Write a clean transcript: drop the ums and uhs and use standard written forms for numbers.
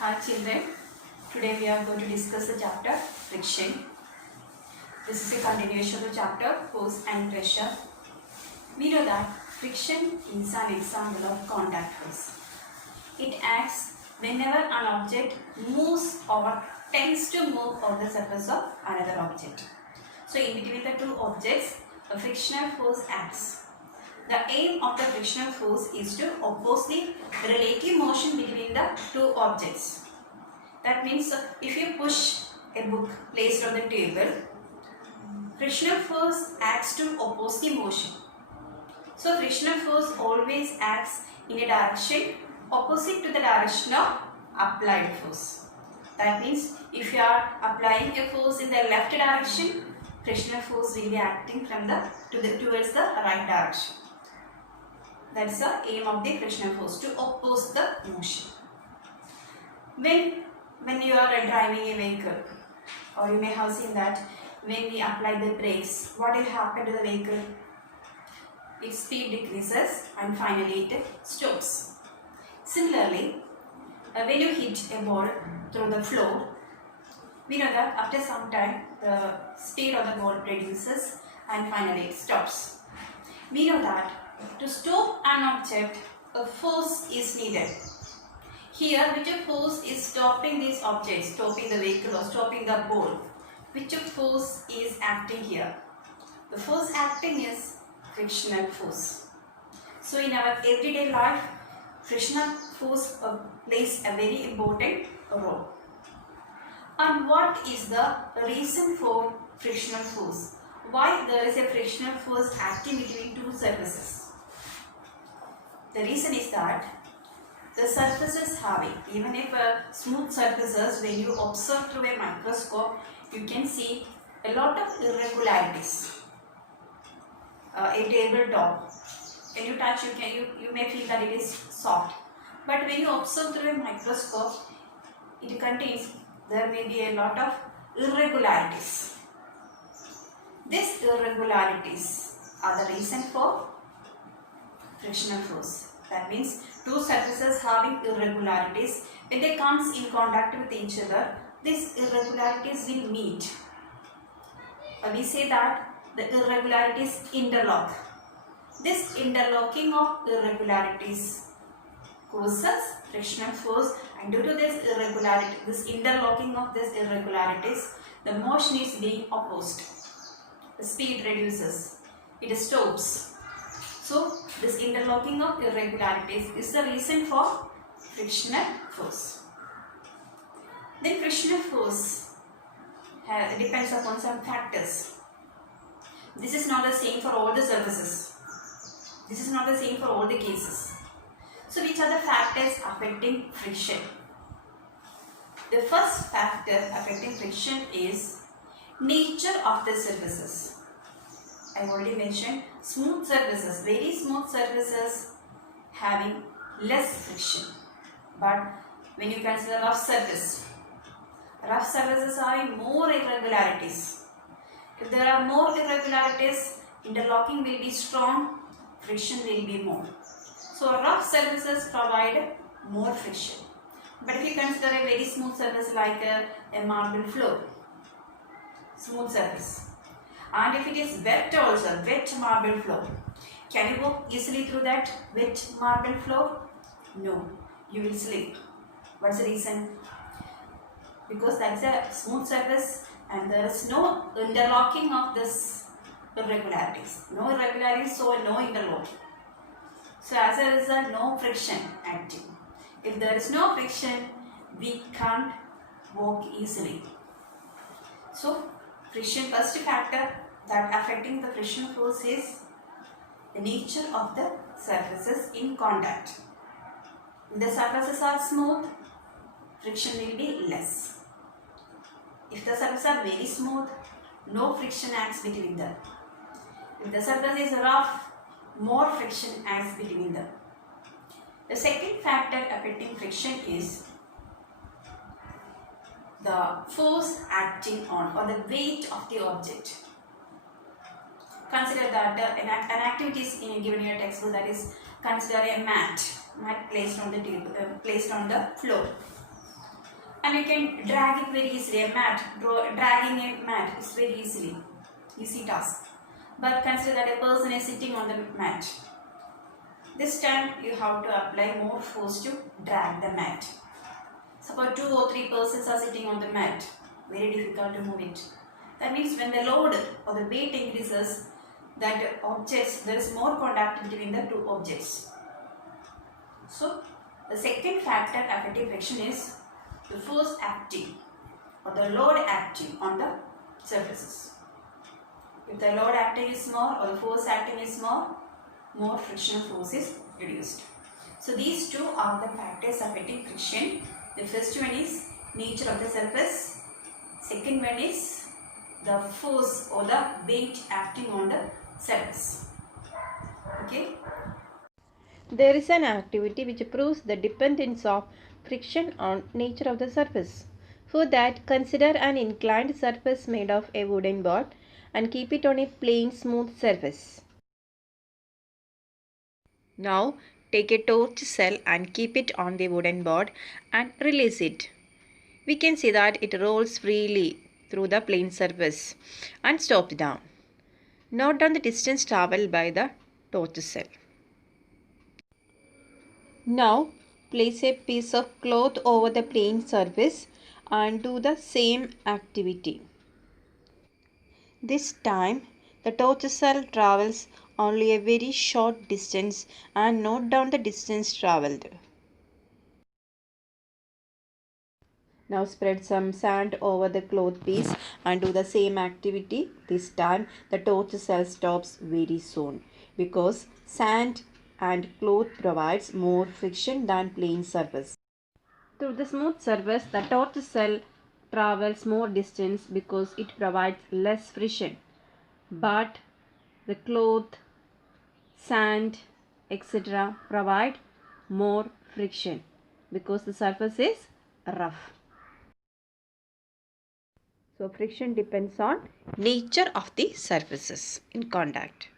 Hi children, today we are going to discuss the chapter friction. This is a continuation of the chapter force and pressure. We know that friction is an example of contact force. It acts whenever an object moves or tends to move on the surface of another object. So in between the two objects, a frictional force acts. The aim of the frictional force is to oppose the relative motion between the two objects. That means if you push a book placed on the table, frictional force acts to oppose the motion. So frictional force always acts in a direction opposite to the direction of applied force. That means if you are applying a force in the left direction, frictional force will be acting from towards the right direction. That is the aim of the frictional force, to oppose the motion. When you are driving a vehicle, or you may have seen that when we apply the brakes, what will happen to the vehicle? Its speed decreases and finally it stops. Similarly, when you hit a ball through the floor, we know that after some time the speed of the ball reduces and finally it stops. We know that to stop an object, a force is needed. Here, which force is stopping this object, stopping the vehicle or stopping the ball? Which force is acting here? The force acting is frictional force. So in our everyday life, frictional force plays a very important role. And what is the reason for frictional force? Why there is a frictional force acting between two surfaces? The reason is that the surfaces having, even if smooth surfaces, when you observe through a microscope, you can see a lot of irregularities. A tabletop, when you touch, you may feel that it is soft. But when you observe through a microscope, it contains, there may be a lot of irregularities. These irregularities are the reason for frictional force. That means two surfaces having irregularities, when they comes in contact with each other, these irregularities will meet. We say that the irregularities interlock. This interlocking of irregularities causes frictional force, and due to this irregularity, this interlocking of these irregularities, the motion is being opposed. The speed reduces, it stops. So this interlocking of irregularities is the reason for frictional force. Then frictional force depends upon some factors. This is not the same for all the surfaces. This is not the same for all the cases. So which are the factors affecting friction? The first factor affecting friction is nature of the surfaces. I already mentioned smooth surfaces, very smooth surfaces having less friction. But when you consider rough surfaces having more irregularities. If there are more irregularities, interlocking will be strong, friction will be more. So rough surfaces provide more friction. But if you consider a very smooth surface like a marble floor, smooth surface, and if it is wet also, wet marble floor, can you walk easily through that wet marble floor? No, you will slip. What's the reason? Because that is a smooth surface and there is no interlocking of this irregularities. No irregularities, so no interlocking. So as a result, no friction acting. If there is no friction, we can't walk easily. So friction, first factor that affecting the friction force is the nature of the surfaces in contact. If the surfaces are smooth, friction will be less. If the surfaces are very smooth, no friction acts between them. If the surface is rough, more friction acts between them. The second factor affecting friction is the force acting on, or the weight of the object. Consider that an activity is given in your textbook, that is, consider a mat placed on the table, placed on the floor. and you can drag it very easily. A mat, dragging a mat is very easy task. But consider that a person is sitting on the mat. This time you have to apply more force to drag the mat. Suppose 2 or 3 persons are sitting on the mat. Very difficult to move it. That means when the load or the weight increases, that objects, there is more contact between the two objects. So the second factor affecting friction is the force acting or the load acting on the surfaces. If the load acting is more or the force acting is more frictional force is reduced. So these two are the factors affecting friction. The first one is nature of the surface. Second one is the force or the weight acting on the surface. Okay. There is an activity which proves the dependence of friction on nature of the surface. For that, consider an inclined surface made of a wooden board and keep it on a plain smooth surface. Now, take a torch cell and keep it on the wooden board and release it. We can see that it rolls freely through the plain surface and stops down. Note down the distance traveled by the torch cell. Now place a piece of cloth over the plain surface and do the same activity. This time the torch cell travels only a very short distance and note down the distance travelled. Now spread some sand over the cloth piece and do the same activity. This time the torch cell stops very soon because sand and cloth provides more friction than plain surface. Through the smooth surface, the torch cell travels more distance because it provides less friction. But the cloth, sand, etc. provide more friction because the surface is rough. So friction depends on nature of the surfaces in contact.